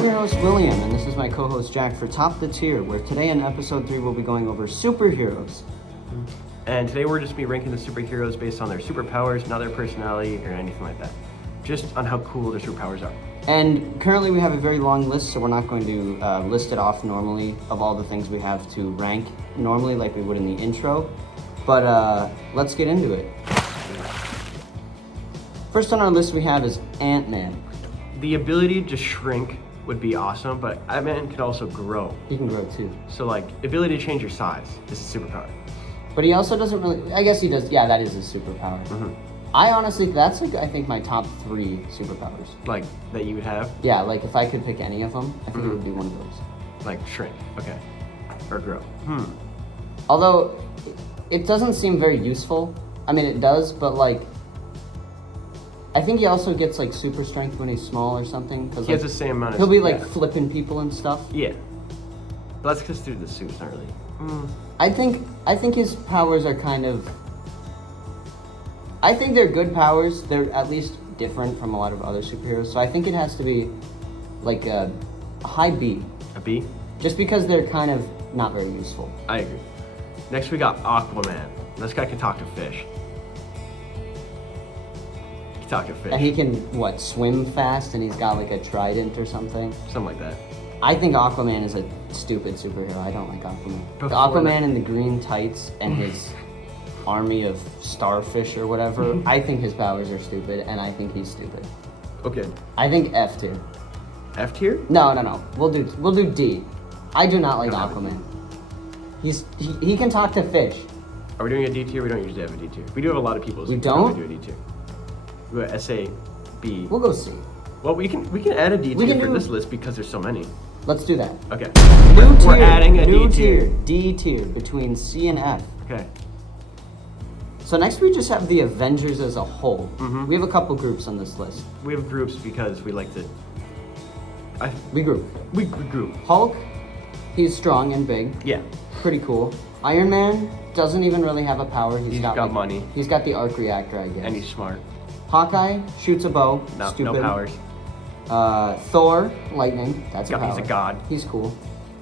I'm your host, William, and this is my co-host, Jack, for Top the Tier, where today in episode 3 we'll be going over superheroes. And today we're just be ranking the superheroes based on their superpowers, not their personality or anything like that. Just on how cool their superpowers are. And currently we have a very long list, so we're not going to list it off normally of all the things we have to rank normally like we would in the intro. But let's get into it. First on our list we have is Ant-Man. The ability to shrink would be awesome, but Ant-Man can also grow. He can grow too. So like, ability to change your size is a superpower. But he also doesn't really, I guess he does, yeah, that is his superpower. Mm-hmm. I honestly, that's I think my top 3 superpowers. Like, that you would have? Yeah, like if I could pick any of them, I think it would be one of those. Like shrink, okay. Or grow. Although, it doesn't seem very useful. I mean, it does, but like, I think he also gets like super strength when he's small or something. Cause He has the same amount of... He'll be like flipping people and stuff. Yeah. But that's because through the suit's not really... I think his powers are kind of... I think they're good powers. They're at least different from a lot of other superheroes. So I think it has to be like a high B. A B? Just because they're kind of not very useful. I agree. Next we got Aquaman. This guy can talk to fish. He can talk to fish. And he can, what, swim fast and he's got like a trident or something? Something like that. I think Aquaman is a stupid superhero. I don't like Aquaman. Aquaman in the green tights and his army of starfish or whatever, I think his powers are stupid and I think he's stupid. Okay. I think F tier. F tier? No. We'll do D. I do not like Aquaman. He can talk to fish. Are we doing a D tier? We don't usually have a D tier. We do have a lot of people. So we don't? do a D tier. We got S, A, B. We'll go C. Well, we can add a D tier for this list because there's so many. Let's do that. Okay. New tier. We're adding a new D tier. D tier between C and F. Okay. So next we just have the Avengers as a whole. Mm-hmm. We have a couple groups on this list. We have groups because we like to... We group. We group. Hulk, he's strong and big. Yeah. Pretty cool. Iron Man doesn't even really have a power. He's got like, money. He's got the arc reactor, I guess. And he's smart. Hawkeye shoots a bow. No, Stupid. no powers. Thor, lightning. That's a power. He's a god. He's cool.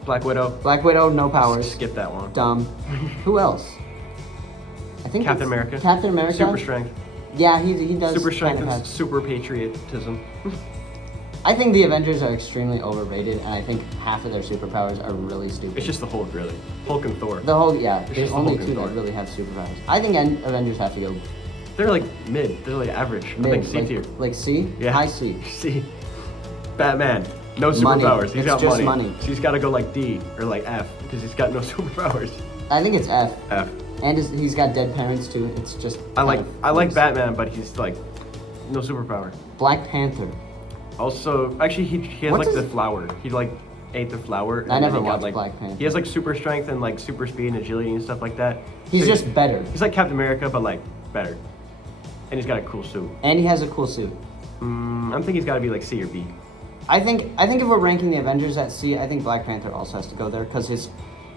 Black Widow. Black Widow, no powers. Skip that one. Dumb. Who else? I think Captain America. Captain America. Super strength. Yeah, he does. Super strength kind of and super patriotism. I think the Avengers are extremely overrated, and I think half of their superpowers are really stupid. It's just the Hulk, really. Hulk and Thor. The whole, yeah. It's There's just only the Hulk two and that Thor. really have superpowers. I think Avengers have to go They're like mid. They're like average. mid, I think C tier. like C. Yeah. High C. C. Batman. No Money. superpowers. He's It's got just money. money. So he's got to go like D or like F because he's got no superpowers. I think it's F. F. And he's got dead parents too. It's just. I like gross. Batman, but he's like no superpower. Black Panther. Also, actually, he has What like does- the flower. He like ate the flower. I and never then he got, watched like, Black Panther. He has like super strength and like super speed and agility and stuff like that. He's So just better. He's like Captain America, but like better. And he's got a cool suit. And he has a cool suit. I'm thinking he's got to be like C or B. I think if we're ranking the Avengers at C, I think Black Panther also has to go there because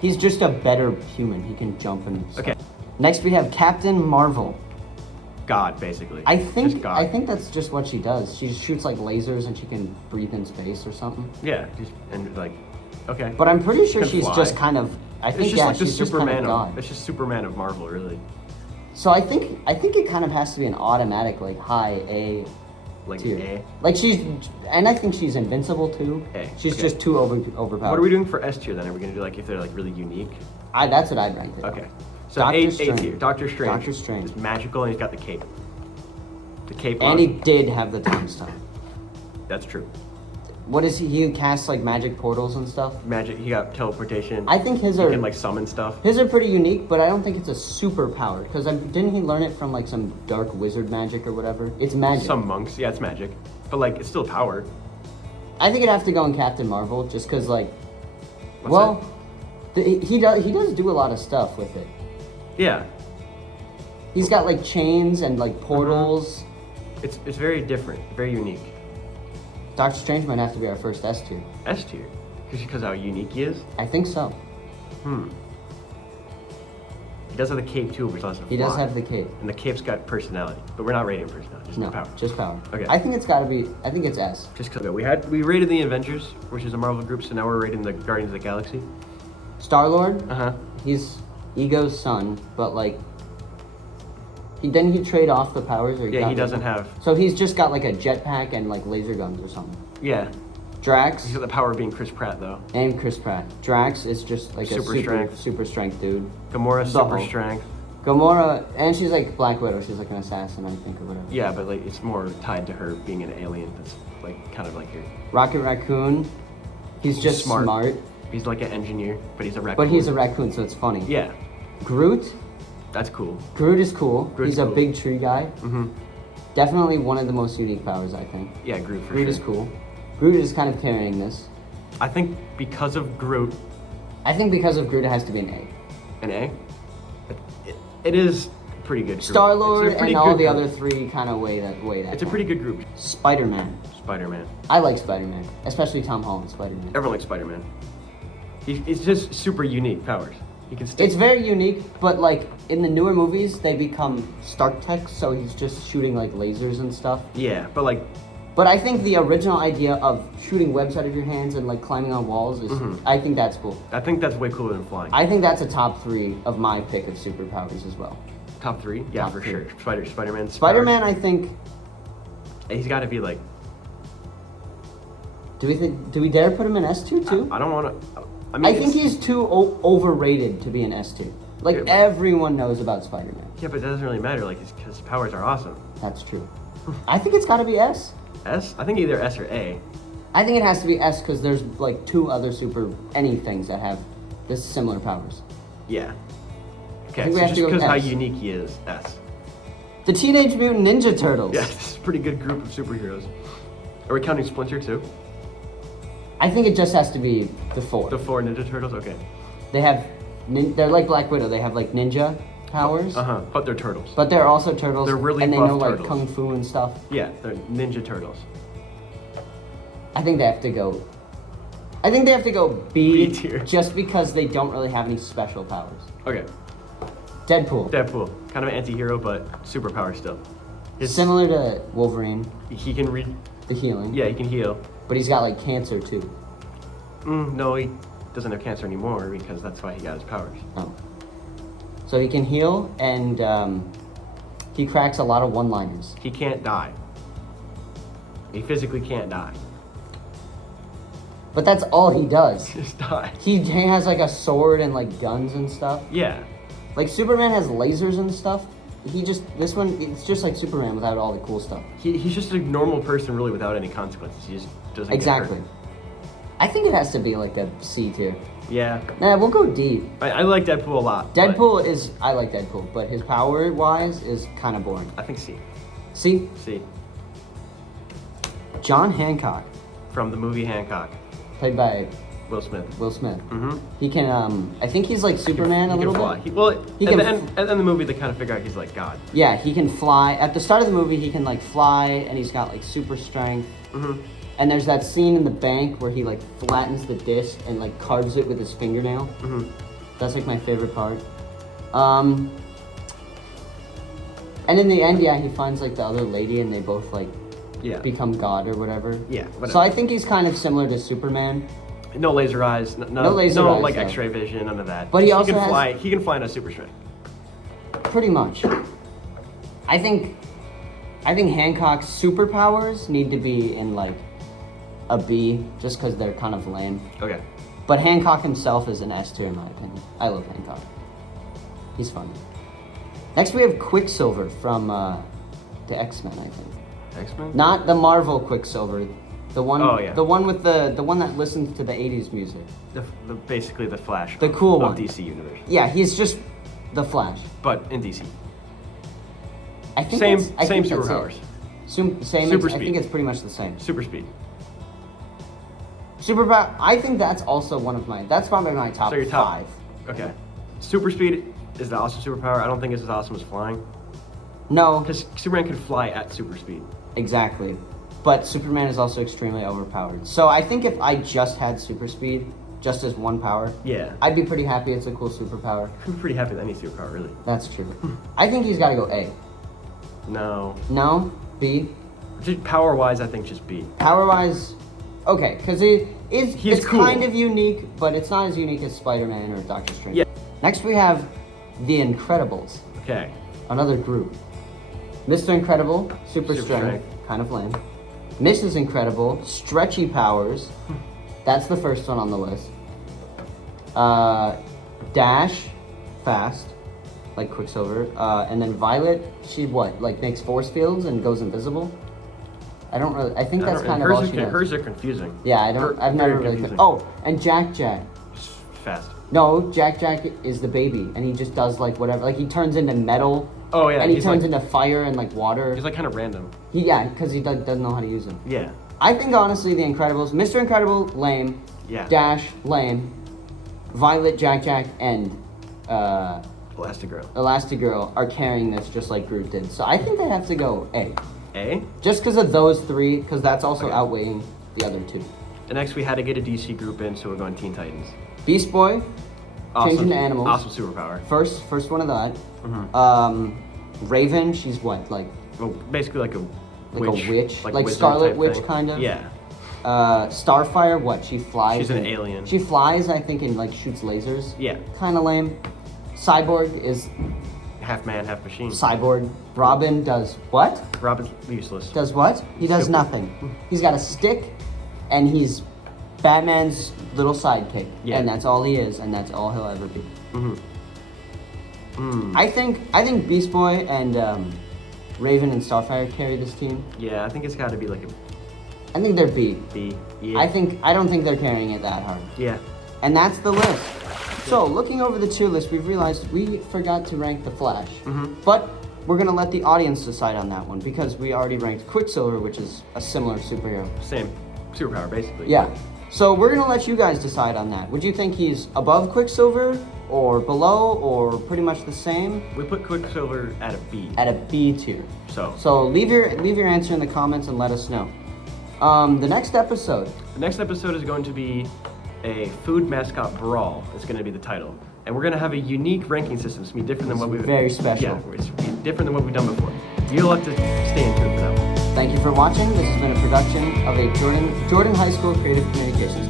he's just a better human. He can jump and stuff. Okay. Next we have Captain Marvel. God, basically. I Just think God. that's just what she does. She just shoots like lasers and she can breathe in space or something. Yeah, and like, okay. But I'm pretty sure Can she's fly. just kind of. I think It's just like the she's just kind Superman of God. it's just Superman of Marvel, really. So I think it kind of has to be an automatic like high A Like tier. A. Like and I think she's invincible too. A, She's okay. just too overpowered. What are we doing for S tier then? Are we gonna do like if they're like really unique? That's what I'd rank it. Okay. So Doctor A Strange. tier. Doctor Strange. Doctor Strange. Is magical and he's got the cape. The cape And on. he did have the time stone. That's true. What is he? He casts like magic portals and stuff. Magic. He got teleportation. I think his he are can like summon stuff. his are pretty unique, but I don't think it's a superpower because didn't he learn it from like some dark wizard magic or whatever? It's magic. Some monks. Yeah, it's magic. But like it's still power. I think it'd have to go in Captain Marvel just because like, What's he does do a lot of stuff with it. Yeah. He's got like chains and like portals. It's very different. Very unique. Doctor Strange might have to be our first S tier. S tier. Because how unique he is. I think so. He does have the cape too, which allows him to He fly. does have the cape. And the cape's got personality, but we're not rating personality, just No, power. just power. Okay. I think it's gotta be. I think it's S. Just because we rated the Avengers, which is a Marvel group, so now we're rating the Guardians of the Galaxy. Star-Lord. Uh-huh. He's Ego's son, but like. Didn't he trade off the powers? Or Yeah, he doesn't have. So he's just got like a jetpack and like laser guns or something. Yeah. Drax. He's got the power of being Chris Pratt, though. And Chris Pratt. Drax is just like Super a strength. super strength dude. Gamora, The super Hulk. strength. Gamora, and she's like Black Widow. She's like an assassin, I think, or whatever. Yeah, but like it's more tied to her being an alien. That's like kind of like her. Rocket Raccoon. He's just smart. He's like an engineer, but he's a raccoon. But he's a raccoon, so it's funny. Yeah, Groot. that's cool. Groot is cool. Groot's He's a cool. big tree guy. Mm-hmm. Definitely one of the most unique powers, I think. Yeah, Groot for Groot sure. is cool. Groot is kind of carrying this. I think because of Groot, I think because of Groot, it has to be an A. an A. It is a pretty good group. Star-Lord It's a pretty and all good the group. other three kind of weigh that. It's a pretty good group. Spider-Man. Spider-Man. I like Spider-Man, especially Tom Holland Spider-Man. Everyone likes Spider-Man. He's just super unique powers. He can stick. It's very unique, but like in the newer movies, they become Stark Tech, so he's just shooting like lasers and stuff. Yeah, but like But I think the original idea of shooting webs out of your hands and like climbing on walls is, I think that's cool. I think that's way cooler than flying. I think that's a top 3 of my pick of superpowers as well. Top 3? Yeah, Top for 3. sure. Spider-Man. Spider-Man, I think. He's got to be like. Do we dare put him in S2 too? I don't want to. I mean, I think he's too overrated to be an S2. Like Yeah, but- everyone knows about Spider-Man. Yeah, but it doesn't really matter. Like his powers are awesome. That's true. I think it's got to be S. S? I think either S or A. I think it has to be S because there's like 2 other things that have this similar powers. Yeah. Okay, think we so have just to go with because how S. unique he is, S. The Teenage Mutant Ninja Turtles. Yeah, this is a pretty good group of superheroes. Are we counting Splinter too? I think it just has to be the 4. The 4 Ninja Turtles? Okay. They have, they're like Black Widow. They have like ninja powers, Uh-huh, but they're turtles. but they're also turtles. They're really and they buff know like turtles. kung fu and stuff. Yeah, they're Ninja Turtles. I think they have to go. I think they have to go B, B tier. just because they don't really have any special powers. Okay. Deadpool. Deadpool. Kind of an anti-hero, but superpower still. Similar to Wolverine, He can read. the healing. Yeah, he can heal. But he's got like cancer too. No, he doesn't have cancer anymore because that's why he got his powers. Oh. So he can heal and he cracks a lot of one-liners. He can't die. He physically can't die. But that's all he does. Just die. He has like a sword and like guns and stuff. Yeah. Like Superman has lasers and stuff. This one, it's just like Superman without all the cool stuff. He's just a normal person really without any consequences. He just doesn't Exactly. get hurt. I think it has to be like a C tier. Yeah. Nah, we'll go D. I like Deadpool a lot. but I like Deadpool, but his power wise is kind of boring. I think C. See, C. John Hancock, From the movie Hancock. played by Will Smith. Will Smith. Mm-hmm. He can, I think he's like Superman he a little can fly. bit. He can at the end of the movie, they kind of figure out he's like God. Yeah, he can fly. At the start of the movie, he can like fly, and he's got like super strength. Mm-hmm. And there's that scene in the bank where he like flattens the disc and like carves it with his fingernail. Mm-hmm. That's like my favorite part. And in the end, yeah, he finds like the other lady, and they both like Yeah. become God or whatever. Yeah. Whatever. So I think he's kind of similar to Superman. No laser eyes. No laser eyes, like though. X-ray vision. None of that. But he Just- also can has- fly. He can fly in a super strength. Pretty much. I think Hancock's superpowers need to be in like a B, just because they're kind of lame. Okay. But Hancock himself is an S tier in my opinion. I love Hancock. He's fun. Next we have Quicksilver from the X-Men, I think. X-Men. Not the Marvel Quicksilver. The one, Oh, yeah. the one with the one that listens to the '80s music. Basically the Flash. The cool of one. DC universe. Yeah, he's just the Flash. But in DC. I think Same that's- I think that's it. superpowers. Same. Super I think speed. it's pretty much the same. Super speed. Superpower. I think that's also one of my. That's probably my top So your top 5. Okay. Super speed is the awesome superpower. I don't think it's as awesome as flying. No, Because Superman can fly at super speed. exactly. But Superman is also extremely overpowered. So I think if I just had super speed, just as one power, Yeah. I'd be pretty happy. It's a cool superpower. I'm pretty happy with any superpower, really. That's true. I think he's got to go A. No. No? B? Just power-wise, I think just B. Power-wise, okay, because he's He's cool. kind of unique, but it's not as unique as Spider-Man or Doctor Strange. Yeah. Next we have The Incredibles, Okay. another group. Mr. Incredible, super strength, kind of lame. Mrs. Incredible, stretchy powers. That's the first one on the list. Dash, fast, like Quicksilver. And then Violet, she what? Like makes force fields and goes invisible? I don't really, I think that's kind of all she does. Hers are confusing. Yeah, I've never very really. confusing. Oh, and Jack Jack. Just fast. No, Jack Jack is the baby, and he just does like whatever. Like he turns into metal. Oh yeah. And he he's turns like, into fire and like water. He's like kind of random. Because he doesn't know how to use them. Yeah. I think honestly, The Incredibles, Mr. Incredible, lame. Yeah. Dash, lame. Violet, Jack Jack, and Elastigirl. Elastigirl are carrying this just like Groot did. So I think they have to go A. A. Just because of those three, because that's also Okay. outweighing the other two. And next we had to get a DC group in, so we're going Teen Titans. Beast Boy, Awesome. change into animals. Awesome superpower. First one of that. Mm-hmm. Raven, she's what, like Well, basically like a a witch? Like wizard Scarlet type Witch thing. kind of? Yeah. Starfire, what? She flies. She's an and- alien. She flies, I think, and like shoots lasers. Yeah. Kind of lame. Cyborg is Half man, half machine. cyborg. Robin does what? Robin's useless. Does what? He does Stupid. nothing. He's got a stick, and he's Batman's little sidekick. Yeah. And that's all he is, and that's all he'll ever be. Mm-hmm. Mm. I think Beast Boy and Raven and Starfire carry this team. Yeah, I think it's got to be like a I think they're B. B. Yeah. I don't think they're carrying it that hard. Yeah. And that's the list. So, looking over the tier list, we've realized we forgot to rank the Flash. Mm-hmm. But we're going to let the audience decide on that one because we already ranked Quicksilver, which is a similar superhero. Same superpower, basically. Yeah. So, we're going to let you guys decide on that. Would you think he's above Quicksilver or below or pretty much the same? We put Quicksilver at a B. At a B tier. So Leave your answer in the comments and let us know. The next episode. the next episode is going to be a food mascot brawl. It's going to be the title, and we're going to have a unique ranking system. It's going to be different than what we've very special. Yeah, it's gonna be different than what we've done before. You'll have to stay in tune for that one. Thank you for watching. This has been a production of a Jordan High School Creative Communications class.